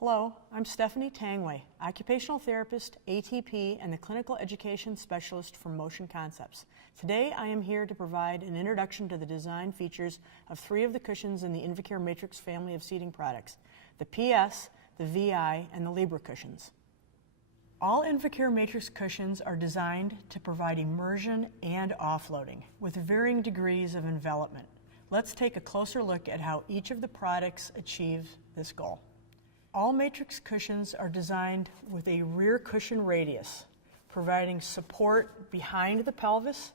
Hello, I'm Stephanie Tangway, occupational therapist, ATP, and the clinical education specialist from Motion Concepts. Today I am here to provide an introduction to the design features of three of the cushions in the Invacare Matrx family of seating products, the PS, the VI, and the Libre cushions. All Invacare Matrx cushions are designed to provide immersion and offloading with varying degrees of envelopment. Let's take a closer look at how each of the products achieve this goal. All Matrx cushions are designed with a rear cushion radius, providing support behind the pelvis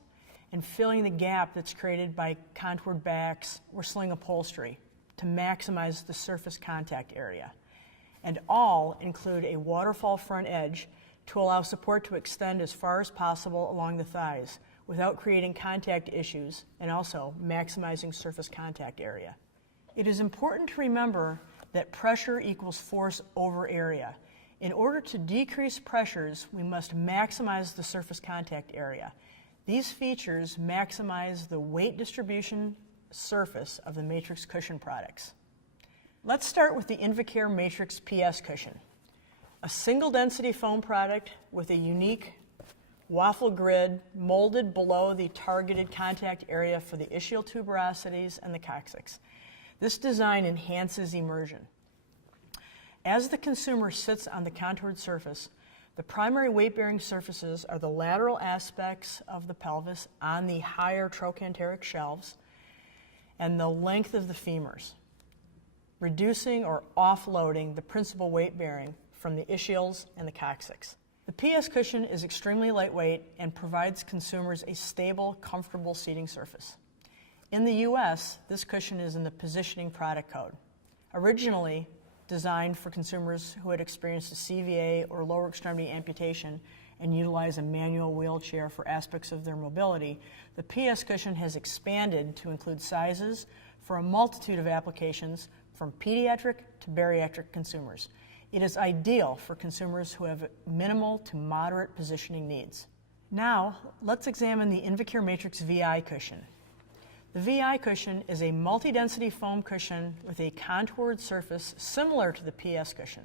and filling the gap that's created by contoured backs or sling upholstery to maximize the surface contact area. And all include a waterfall front edge to allow support to extend as far as possible along the thighs without creating contact issues and also maximizing surface contact area. It is important to remember that pressure equals force over area. In order to decrease pressures, we must maximize the surface contact area. These features maximize the weight distribution surface of the Matrx cushion products. Let's start with the Invacare Matrx PS cushion, a single density foam product with a unique waffle grid molded below the targeted contact area for the ischial tuberosities and the coccyx. This design enhances immersion. As the consumer sits on the contoured surface, the primary weight-bearing surfaces are the lateral aspects of the pelvis on the higher trochanteric shelves and the length of the femurs, reducing or offloading the principal weight-bearing from the ischials and the coccyx. The PS cushion is extremely lightweight and provides consumers a stable, comfortable seating surface. In the U.S., this cushion is in the positioning product code. Originally designed for consumers who had experienced a CVA or lower extremity amputation and utilize a manual wheelchair for aspects of their mobility, the PS cushion has expanded to include sizes for a multitude of applications from pediatric to bariatric consumers. It is ideal for consumers who have minimal to moderate positioning needs. Now, let's examine the Invacare Matrx VI cushion. The VI cushion is a multi-density foam cushion with a contoured surface similar to the PS cushion.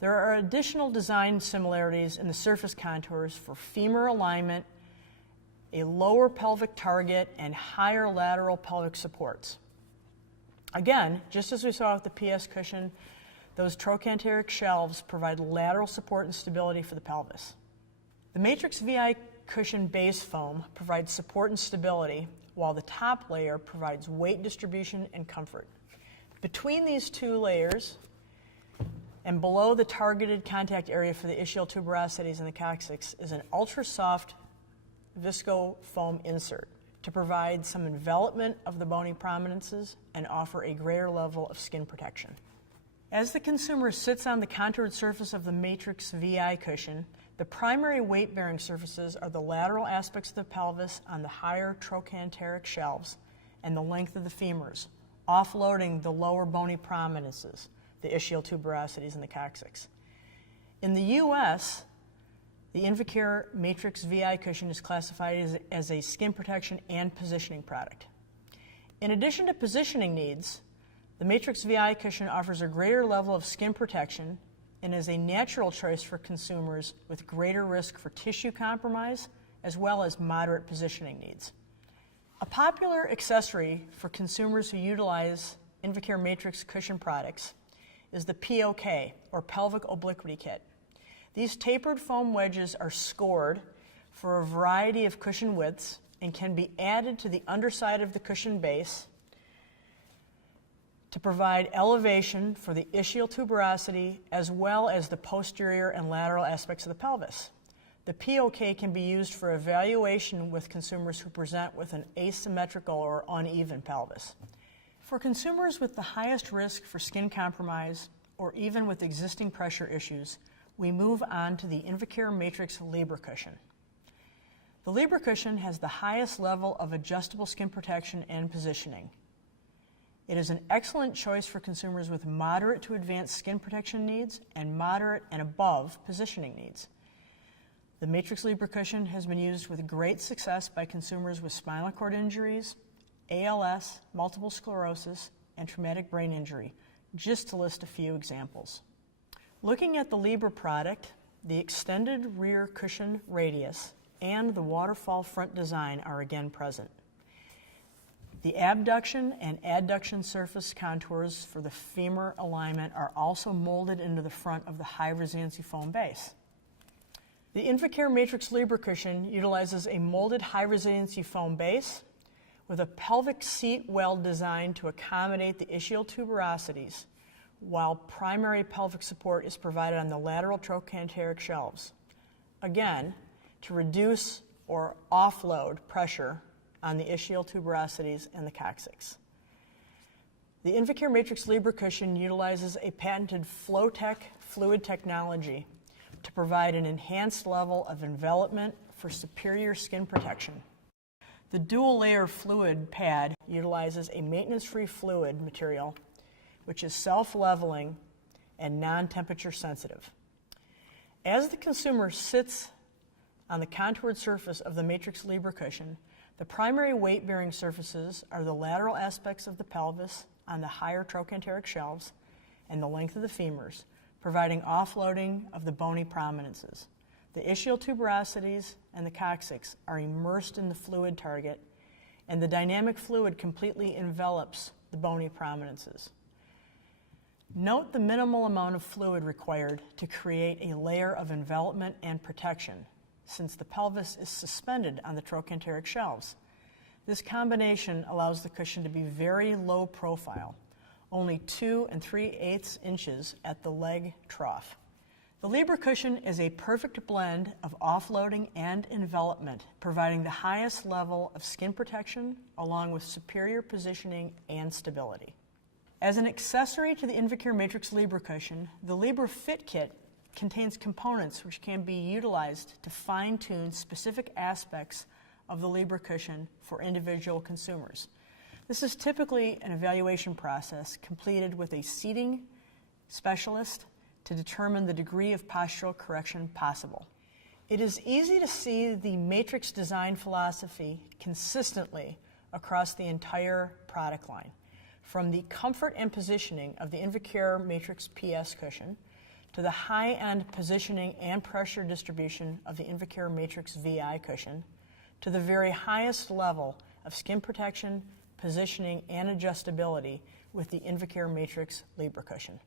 There are additional design similarities in the surface contours for femur alignment, a lower pelvic target, and higher lateral pelvic supports. Again, just as we saw with the PS cushion, those trochanteric shelves provide lateral support and stability for the pelvis. The Matrx VI cushion base foam provides support and stability, while the top layer provides weight distribution and comfort. Between these two layers and below the targeted contact area for the ischial tuberosities and the coccyx is an ultra-soft visco foam insert to provide some envelopment of the bony prominences and offer a greater level of skin protection. As the consumer sits on the contoured surface of the Matrx VI cushion, the primary weight-bearing surfaces are the lateral aspects of the pelvis on the higher trochanteric shelves and the length of the femurs, offloading the lower bony prominences, the ischial tuberosities and the coccyx. In the U.S., the Invacare Matrx VI cushion is classified as a skin protection and positioning product. In addition to positioning needs, the Matrx VI cushion offers a greater level of skin protection and is a natural choice for consumers with greater risk for tissue compromise as well as moderate positioning needs. A popular accessory for consumers who utilize Invacare Matrx cushion products is the POK, or Pelvic Oblique Kit. These tapered foam wedges are scored for a variety of cushion widths and can be added to the underside of the cushion base to provide elevation for the ischial tuberosity as well as the posterior and lateral aspects of the pelvis. The POK can be used for evaluation with consumers who present with an asymmetrical or uneven pelvis. For consumers with the highest risk for skin compromise or even with existing pressure issues, we move on to the Invacare Matrx Libre cushion. The Libre cushion has the highest level of adjustable skin protection and positioning. It is an excellent choice for consumers with moderate to advanced skin protection needs and moderate and above positioning needs. The Matrx Libre cushion has been used with great success by consumers with spinal cord injuries, ALS, multiple sclerosis, and traumatic brain injury just to list a few examples. Looking at the Libre product, the extended rear cushion radius and the waterfall front design are again present. The abduction and adduction surface contours for the femur alignment are also molded into the front of the high resiliency foam base. The Invacare Matrx Libre cushion utilizes a molded high resiliency foam base with a pelvic seat well designed to accommodate the ischial tuberosities, while primary pelvic support is provided on the lateral trochanteric shelves, again, to reduce or offload pressure on the ischial tuberosities and the coccyx. The Invacare Matrx Libre cushion utilizes a patented FlowTech fluid technology to provide an enhanced level of envelopment for superior skin protection. The dual-layer fluid pad utilizes a maintenance-free fluid material which is self-leveling and non-temperature sensitive. As the consumer sits on the contoured surface of the Matrx Libre cushion, the primary weight-bearing surfaces are the lateral aspects of the pelvis on the higher trochanteric shelves and the length of the femurs, providing offloading of the bony prominences. The ischial tuberosities and the coccyx are immersed in the fluid target, and the dynamic fluid completely envelops the bony prominences. Note the minimal amount of fluid required to create a layer of envelopment and protection, since the pelvis is suspended on the trochanteric shelves. This combination allows the cushion to be very low profile, only 2 3/8 inches at the leg trough. The Libre cushion is a perfect blend of offloading and envelopment, providing the highest level of skin protection along with superior positioning and stability. As an accessory to the Invacare Matrx Libre cushion, the Libre Fit Kit contains components which can be utilized to fine-tune specific aspects of the Libre cushion for individual consumers. This is typically an evaluation process completed with a seating specialist to determine the degree of postural correction possible. It is easy to see the Matrx design philosophy consistently across the entire product line, from the comfort and positioning of the Invacare Matrx PS cushion to the high-end positioning and pressure distribution of the Invacare Matrx VI cushion, to the very highest level of skin protection, positioning, and adjustability with the Invacare Matrx Libre cushion.